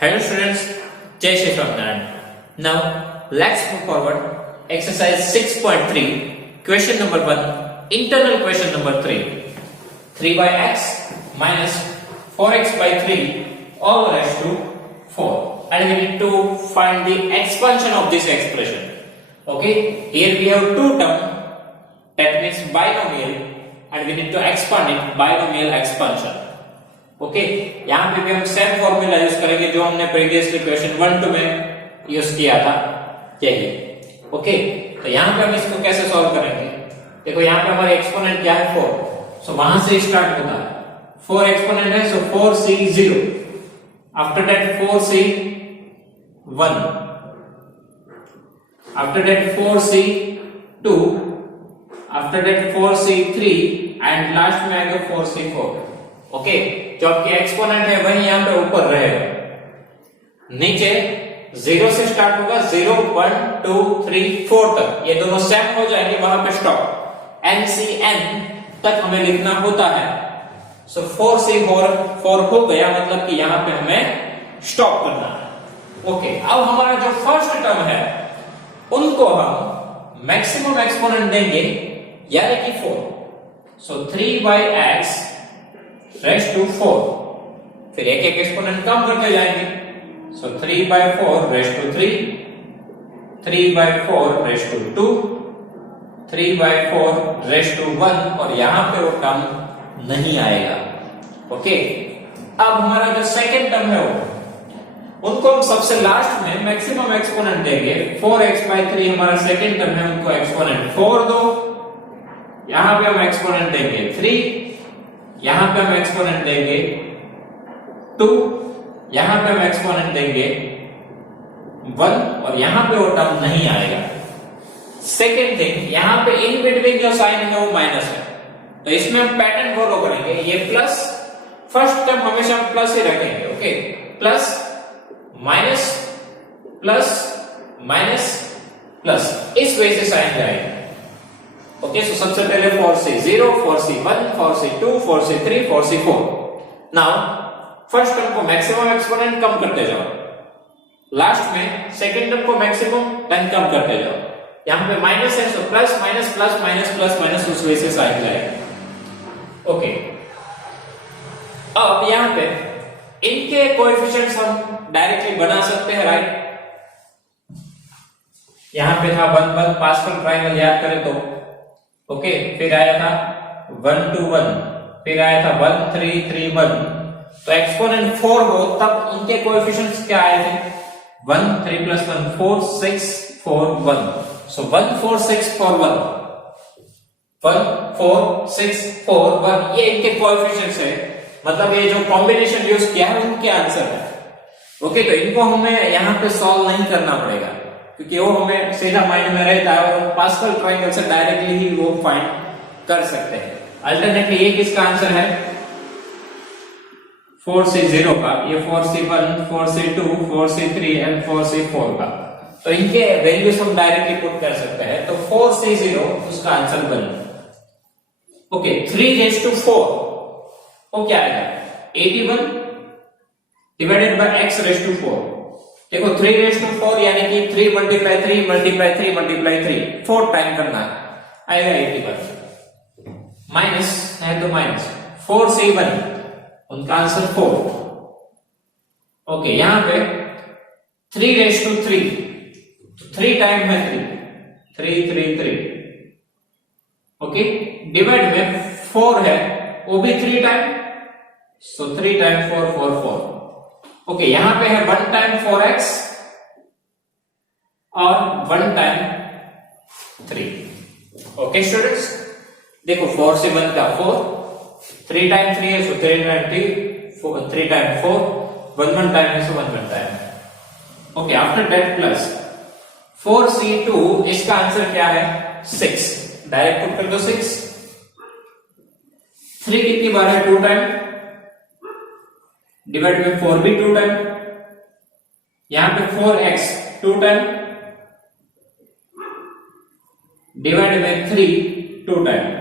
Hello students, Jai Shri Swaminarayan. Now let's move forward. Exercise 6.3, question number 1, internal question number 3. 3 by x minus 4x by 3 all raised to 4. And we need to find the expansion of this expression. Okay, here we have two terms, that means binomial, and we need to expand it, binomial expansion. Okay यहाँ पे भी हम same formula use करेंगे जो हमने previously question 1 2 में use किया था यही। ओके तो यहाँ पे हम इसको कैसे सॉल्व करेंगे? देखो यहाँ पे हमारा एक्सपोनेंट क्या है 4, सो वहां से स्टार्ट होता है। 4 एक्सपोनेंट है, सो 4c 0, after that 4c 1, after that 4c 2, after that 4c 3 and last में आएगा 4c 4। ओके जो आपकी एक्सपोनेंट है वही यहां पे ऊपर रहेगा, नीचे 0 से स्टार्ट होगा, 0 1 2 3 4 तक ये दोनों सेम हो जाएंगे, वहां पे स्टॉप। NCN तक हमें लिखना होता है। सो 4 से 4 हो गया, मतलब कि यहां पे हमें स्टॉप करना है। ओके अब हमारा जो फर्स्ट टर्म है उनको हम मैक्सिमम एक्सपोनेंट देंगे, यानी कि 4। So 3 by x raise to 4, फिर एक एक एक्सपोनेंट कम करते जाएंगे। So 3 by 4 raise to 3, 3 by 4 raise to 2, 3 by 4 raise to 1, और यहां पे वो टर्म नहीं आएगा। ओके अब हमारा जो सेकंड टर्म है वो उनको हम सबसे लास्ट में मैक्सिमम एक्सपोनेंट देंगे। 4x by 3 हमारा सेकंड टर्म है, उनको एक्सपोनेंट 4 दो, यहां पे हम एक्सपोनेंट देंगे 3, यहां पे हम एक्सपोनेंट देंगे 2, यहां पे हम एक्सपोनेंट देंगे 1, और यहां पे वो टर्म नहीं आएगा। सेकेंड थिंग, यहां पे इन बिटवीन जो साइन है वो माइनस है, तो इसमें हम पैटर्न फॉलो करेंगे। ये प्लस, फर्स्ट टर्म हमेशा हम प्लस ही रखेंगे। Okay plus minus plus minus plus, इस वजह से साइन जाएगा। ओके सो सबसे पहले 4c 0, 4c 1, 4c 2, 4c 3, 4c 4। Now first term को मैक्सिमम एक्सपोनेंट कम करते जाओ, लास्ट में सेकंड टर्म को मैक्सिमम देन कम करते जाओ। यहां पे माइनस है, so plus minus plus minus plus minus, उस वजह से साइन जाएगा। ओके अब यहां पे इनके कोएफिशिएंट्स हम डायरेक्टली बना सकते हैं, राइट? यहां पे था 1 1, पास्कल ट्रायंगल याद करें तो। ओके फिर आया था 1 2 1, फिर आया था 1 3 3 1। तो एक्सपोनेंट 4 हो तब इनके कोएफिशिएंट्स क्या आए थे? 1 3 plus 1 4 6 4 1। सो 1 4 6 4 1, 1 4 6 4 1, ये इनके कोएफिशिएंट्स है, मतलब ये जो कॉम्बिनेशन यूज किया है उनके आंसर है। ओके तो इनको हमें यहां पे सॉल्व नहीं करना पड़ेगा, क्योंकि वो हमें सीधा माइंड में रहता है और पास्कल ट्रायंगल से डायरेक्टली ही वो फाइंड कर सकते हैं। अल्टरनेटली ये किसका आंसर है? 4c 0 का, ये 4c 1, 4c 2, 4c 3 and 4c 4 का। तो इनके वैल्यूज हम डायरेक्टली पुट कर सकते हैं, तो 4c 0 उसका आंसर बन। ओके 3 raised to 4 वो क्या आएगा? 81 divided by x raised to 4। देखो 3 raised to 4 यानी कि 3 multiply 3 multiply 3 multiply 3 4 टाइम करना है, आएगा 81। माइनस है तो माइनस 4c 1, उनका आंसर 4। ओके यहां पे 3 raised to 3, तो 3 टाइम है 3 3 3 3। ओके डिवाइड में 4 है, वो भी 3 टाइम, सो 3 टाइम 4 4 4। ओके यहां पे है 1 टाइम 4x और 1 टाइम 3। ओके स्टूडेंट्स देखो 4 से 1 का 4, 3 टाइम 3 है, सो 3 टाइम 3 टाइम 4, 1 1 टाइम है, सो 1 1 time. Okay after that plus 4c2, इसका आंसर क्या है? 6, डायरेक्ट पुट कर दो 6। 3 कितनी बार है? 2 टाइम, डिवाइड में 4 भी 2 टाइम, यहां पे 4x 2 टाइम, डिवाइड में 3 2 टाइम,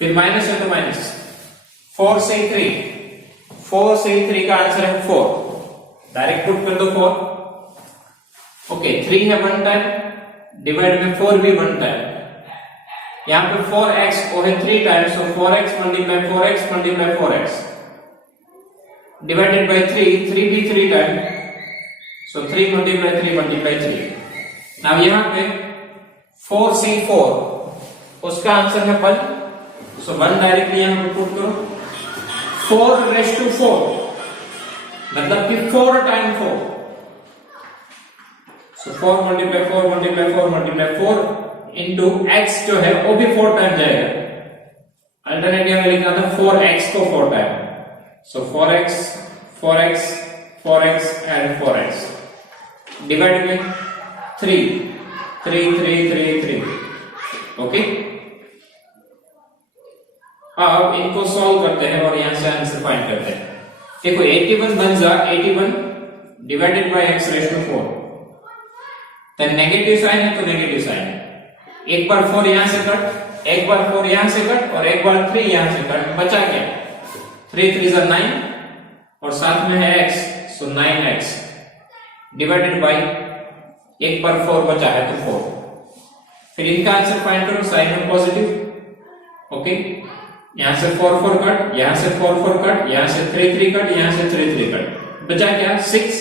फिर माइनस है तो माइनस 4 से 3 का आंसर है 4। डायरेक्ट पुट कर दो 4। ओके 3 है 1 टाइम, डिवाइड में 4 भी 1 टाइम, यहाँ पे 4x वो है 3 times, so 4x multiply 4x multiply 4x divided by 3, 3 भी 3 टाइम, सो 3 मल्टीप्लाई 3 मल्टीप्लाई 3। नाउ यहाँ पे 4c4 उसका आंसर है 1, सो 1 डायरेक्टली यहाँ पे पुट करो। 4 रेज़ टू 4 मतलब कि 4 टाइम 4, सो 4 multiply 4 multiply 4 multiply 4 into x जो है वो भी 4 टाइम जाएगा। अल्टरनेटिव में लिखना था 4x को 4 time, so 4x 4x 4x and 4x divide में 3 3 3 3 3। ओके अब इनको सॉल्व करते हैं और यहां से आंसर फाइंड करते हैं। देखो 81 बन जा 81 divided by x raise to 4, तो नेगेटिव साइन है तो नेगेटिव साइन है। एक बार 4 यहां से कट, एक बार 4 यहां से कट और एक बार 3 यहां से कट, बचा क्या 3 3 जा 9 और साथ में है x, so 9x divided by एक बार 4 बचा है तो 4। फिर इनका आंसर फाइंड करो, साइन है पॉजिटिव। ओके यहां से 4 4 कट, यहां से 4 4 कट, यहां से 3 3 कट, यहां से 3 3 कट, बचा क्या 6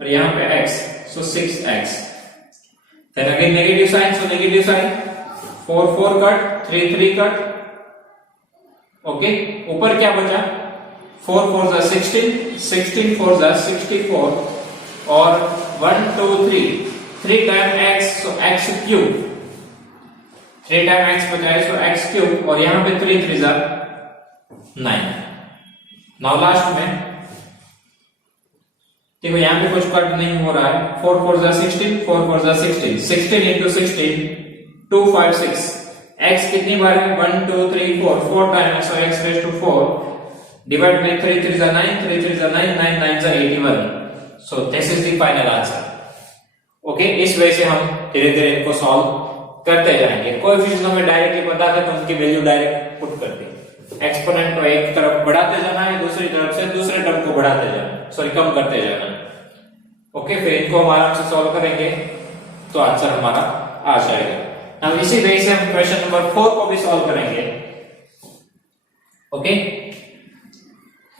और यहां पे x, so 6x। Then again negative sign, so negative sign 4 4 cut 3 3 cut. Okay ऊपर क्या बचा 4 4 जा 16 16 4 जा 64 और 1 2 3 टाइम x, सो x क्यूब 3 टाइम x बचा है, सो x क्यूब और यहां पे 3 3 जा 9। नाउ लास्ट में देखो यहां पे कुछ कट नहीं हो रहा है, 4 4 जा 16 4 4 जा 16 16 into 16 256। x कितनी बार है 1 2 3 4 time, so x raise to 4 divide में 3 3 जा 9 3 3 जा 9 9 9 जा 81, so this is the final answer. Okay इस वजह से हम धीरे धीरे इनको सॉल्व करते जाएंगे। कोएफिशिएंट हमें डायरेक्टली पता है तो उनकी वैल्यू डायरेक्ट पुट कर देंगे। एक्सपोनेंट को एक तरफ बढ़ाते जाना है, दूसरी तरफ से दूसरे टर्म को बढ़ाते जाना, सॉरी कम करते जाना। ओके फिर इनको हम आराम से सॉल्व करेंगे तो आंसर हमारा आ जाएगा। अब इसी वजह से हम क्वेश्चन नंबर 4 को भी सॉल्व करेंगे। ओके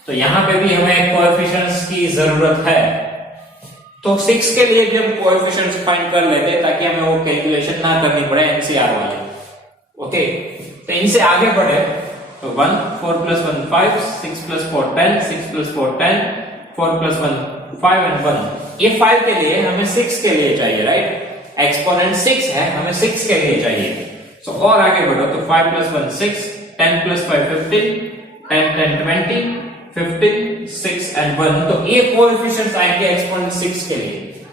तो यहां पे भी हमें कोएफिशिएंट्स की जरूरत है, तो 6 के लिए भी हम कोएफिशिएंट्स फाइंड कर लेते ताकि हमें वो कैलकुलेशन ना करनी पड़े एनसीआर वाले। ओके तो इनसे आगे बढ़े तो 1 4 + 1 5 6 + 4 10 6 + 4 10 4 + 1 5 एंड 1। ये 5 के लिए हमें 6 के लिए चाहिए, राइट एक्सपोनेंट 6 है हमें 6 के लिए चाहिए। सो और आगे बढ़ो तो 5 + 1 6 10 + 5 15 10 10 20 15 6 एंड 1। तो ये कोएफिशिएंट्स आएंगे एक्सपोनेंट 6 के लिए।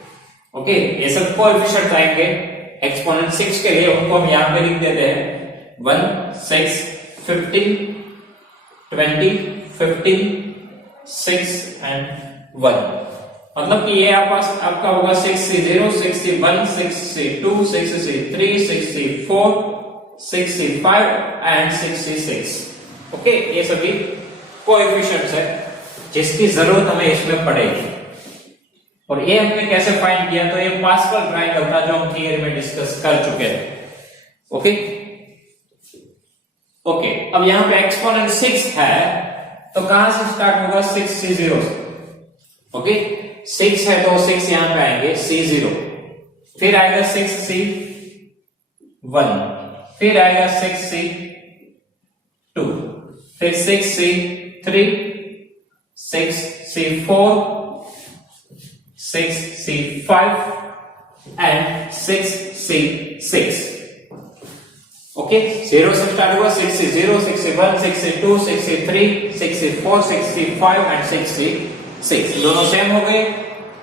ओके ये सब कोएफिशिएंट्स आएंगे एक्सपोनेंट 6 के लिए, उनको हम यहां पे लिख देते हैं 1 6 15 20 15 6 एंड 1। मतलब कि ये आपका होगा 6c0 6c1 6c2 6c3 6c4 6c5 and 6c6। Okay ये सभी कोएफिशिएंट्स है जिसकी जरूरत हमें इसमें पड़ेगी। और ये हमने कैसे फाइंड किया, तो ये पास्कल ट्रायंगल था जो हम थियरी में डिस्कस कर चुके थे। ओके ओके अब यहां पे एक्सपोनेंट 6 है तो कहां से स्टार्ट होगा 6c0 से। ओके 6 है तो 6 यहां पे आएंगे c0, फिर आएगा 6c1, फिर आएगा 6c2, फिर 6c3 6c4 6c5 and 6c6। Okay 0 से स्टार्ट हुआ 6c0 6c1 6c2 6c3 6c4 6c5 and 6c6, दोनों सेम हो गए,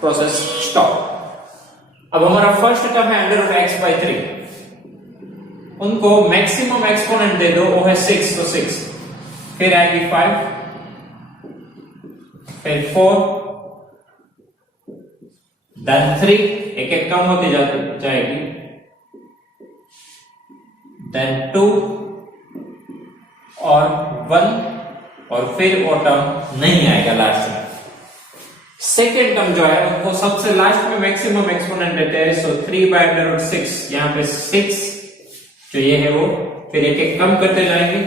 प्रोसेस स्टॉप। अब हमारा फर्स्ट टर्म है √x/3, उनको मैक्सिमम एक्सपोनेंट दे दो, वो है 6 तो 6, फिर आएगी 5 फिर 4 देन 3, एक एक कम होती जाएगी, देन 2 और 1 और फिर वो टर्म नहीं आएगा लास्ट में। सेकेंड टर्म जो है वो सबसे लास्ट में मैक्सिमम एक्सपोनेंट लेते हैं, सो 3/√6, यहाँ पे 6 जो ये है वो फिर एक एक कम करते जाएंगे,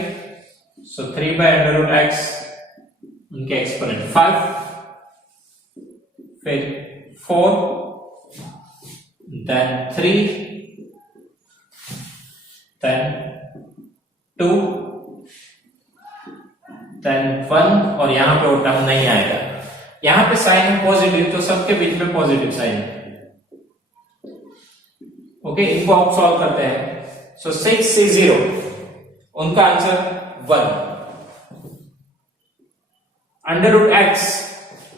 सो 3/√x उनके एक्सपोनेंट 5, फिर 4, then 3, then 2, then 1, और यहां पे वो टर्म नहीं आएगा। यहां पे साइन है पॉजिटिव, तो सबके बीच में पॉजिटिव साइन है। ओके, इनको आप सॉल्व करते हैं, सो 6 से 0, उनका आंसर 1। √x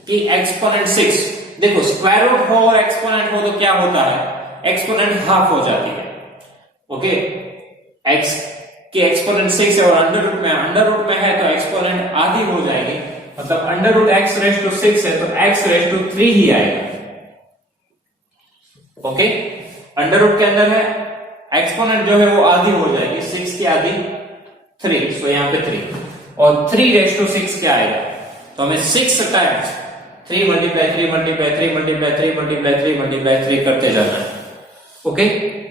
की एक्सपोनेंट 6, देखो स्क्वायर रूट हो और एक्सपोनेंट हो तो क्या होता है, एक्सपोनेंट हाफ हो जाती है। ओके, x की एक्सपोनेंट 6 है और अंडर रूट में है तो एक्सपोनेंट आधी हो जाएगी, मतलब √x⁻6 है तो x⁻3 ही आएगा। ओके, अंडर रूट के अंदर है, एक्सपोनेंट जो है वो आधी हो जाएगी, 6 की आधी 3, सो यहां पे 3, और 3⁻6 क्या आएगा, तो हमें 6 times 3 multiply 3 multiply 3 multiply 3 multiply 3 multiply 3 करते जाना है। ओके,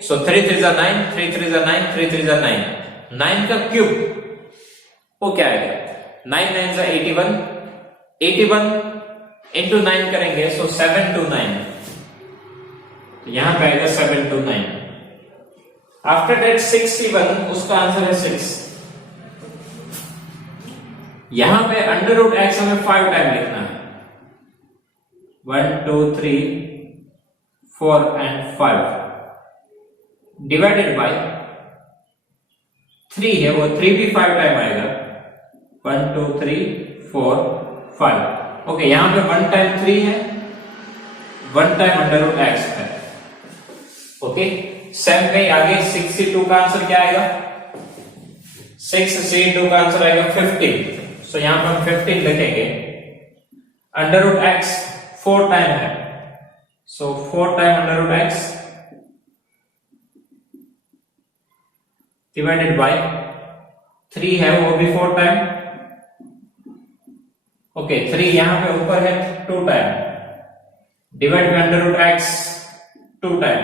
सो 3 3 जा 9, 3 3 जा 9, 3 3 जा 9, 9 का क्यूब वो क्या आएगा, 9 9 जा 81, 81 इंटू 9 करेंगे, सो 729, यहां पे आएगा 729। आफ्टर दैट 61, उसका आंसर है 6। यहां पे √x हमें 5 टाइम लिखना है, 1 2 3 4 and 5 डिवाइडेड बाय 3 है, वो 3 भी 5 टाइम आएगा, 1 2 3 4 5। ओके, यहां पे 1 टाइम 3 है, 1 टाइम √x है। ओके, सेम कहीं आगे 62 का आंसर क्या आएगा, 62 का आंसर आएगा 15, सो यहां पर हम 15 लिखेंगे। √x 4 टाइम है, सो 4 टाइम √x डिवाइडेड बाय 3 है, वो भी 4 टाइम। ओके, 3 यहां पे ऊपर है 2 time, divide by √x 2 time.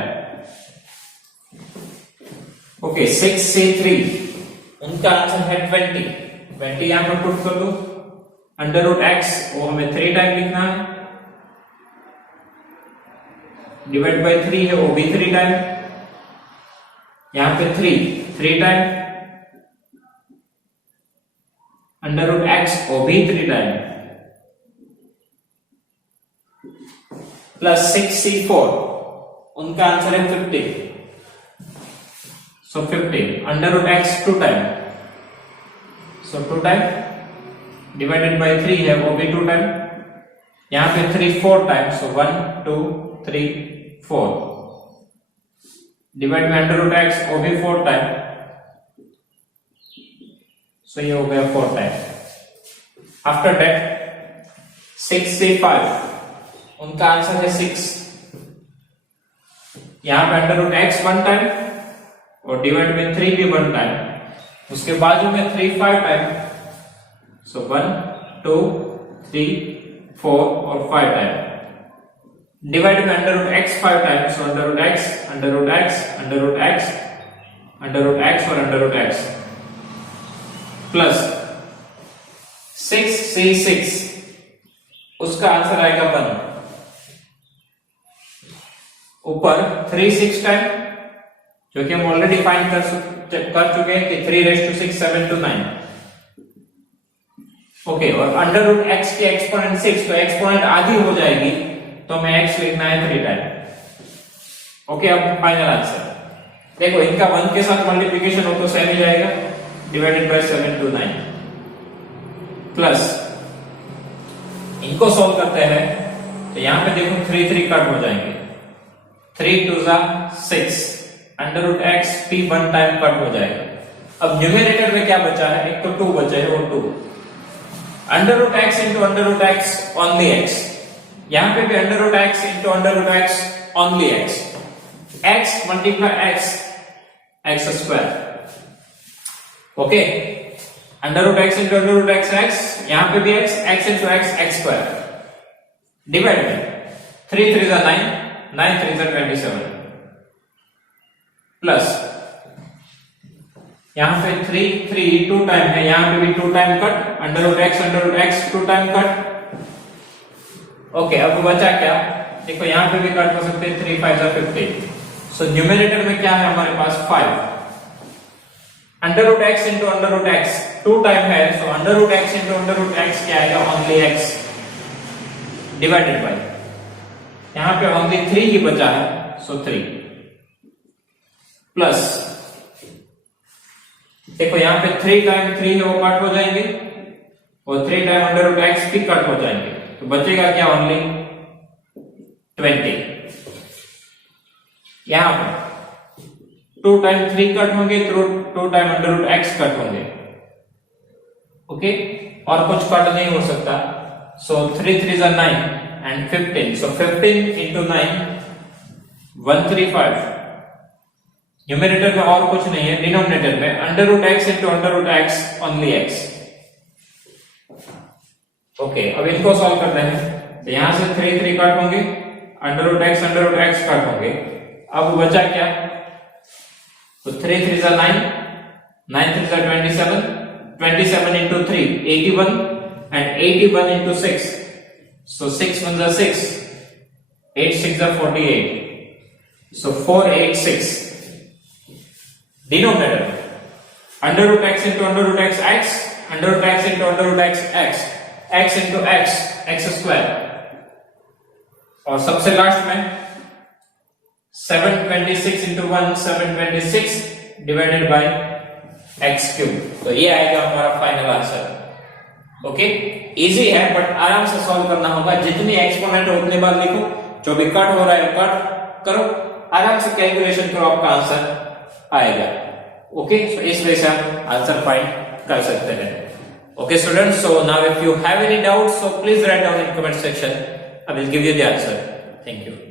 Okay, 6 से 3, उनका आंसर है 20 यहां पर पुट कर दो। √x वो हमें 3 टाइम लिखना है, डिवाइड बाय 3 है, वो भी 3 टाइम, यहां पे 3 टाइम, √x वो भी 3 टाइम, प्लस 6c4, उनका आंसर है 50, सो 50 √x 2 time, so 2 time divided by 3 है, वो भी 2 टाइम, यहां पे 3 4 time, so 1 2 3 4 divide by √x वो भी 4 टाइम, सो ये हो गया 4 टाइम। आफ्टर दैट 6 से 5, उनका आंसर है 6, यहां पे √x 1 टाइम और डिवाइड बाय 3 भी 1 टाइम, उसके बाजू में 3 5 टाइम, सो 1 2 3 4 और 5 time, divide by √x 5 time, so √x और √x प्लस 6 से 6, उसका आंसर आएगा 1, ऊपर 3 6 टाइम, जो कि हम ऑलरेडी फाइंड कर चुके हैं कि 3⁻6 7 to 9। ओके, और √x की एक्सपोनेंट 6, तो एक्सपोनेंट आधी हो जाएगी, तो हमें x लिखना है 3 टाइम। ओके, अब फाइनल आंसर देखो, इनका 1 के साथ मल्टीप्लिकेशन हो तो सेम ही जाएगा, डिवाइडेड बाय 7 to 9, प्लस इनको सॉल्व करते हैं, तो यहां पे देखो 3 3 कट हो जाएंगे, 3 2 6, √x भी 1 टाइम कट हो जाएगा। अब न्यूमरेटर में क्या बचा है, एक तो 2 बचा है, वो 2, √x into √x only x, यहां पे भी √x into √x only x, x multiply x square। Okay, √x into √x x, यहां पे भी x into x square divide में 3 3 जा 9, 9 3 जा 27 प्लस यहां पे 3 3 2 टाइम है, यहां पे भी 2 time cut, under root x 2 time cut. Okay, अब बचा क्या? देखो यहां पे भी कट हो सकते हैं, 3 5 जा 15। सो न्यूमरेटर में क्या है हमारे पास 5। Under root x into under root x 2 time है, so under root x into under root x क्या आएगा? ओनली एक्स डिवाइडेड बाय, यहां पे ओनली 3 ही बचा है, सो 3 प्लस देखो यहां पे 3 टाइम 3 है वो कट हो जाएंगे, और 3 टाइम अंडर रूट एक्स भी कट हो जाएंगे, तो बचेगा क्या? ओनली 20। यहां पे 2 टाइम 3 कट होंगे, तो 2 time under root x cut होंगे। ओके, और कुछ कट नहीं हो सकता, सो 3 3 जा 9 एंड 15, सो 15 इंटू 9 135। न्यूमरेटर में और कुछ नहीं है, डिनोमिनेटर में under root x into under root x only x. Okay, अब इनको सॉल्व करते हैं, तो यहां से 3 3 कट होंगे, अंडर रूट एक्स कट होंगे। अब बचा क्या? तो 3 3 जा 9, 9 3 जा 27, 27 इंटू 3 81 एंड 81 इंटू 6, सो 6 1 जा 6, 8 6 जा 48, so 486। Denominator under root x into under root x x, under root x into under root x x, x into x x square, और सबसे लास्ट में 726 into 1 726 divided by x cube. तो ये आएगा हमारा final answer. Okay, easy है but आराम से सॉल्व करना होगा, जितनी एक्सपोनेंट हो उतनी बार लिखो, जो भी कट हो रहा है कट करो, आराम से कैलकुलेशन करो, आपका आंसर आएगा। ओके, सो इस वजह से आप आंसर फाइंड कर सकते हैं। Okay students, so now if you have any doubts, so please write down in comment section. I will give you the answer. Thank you.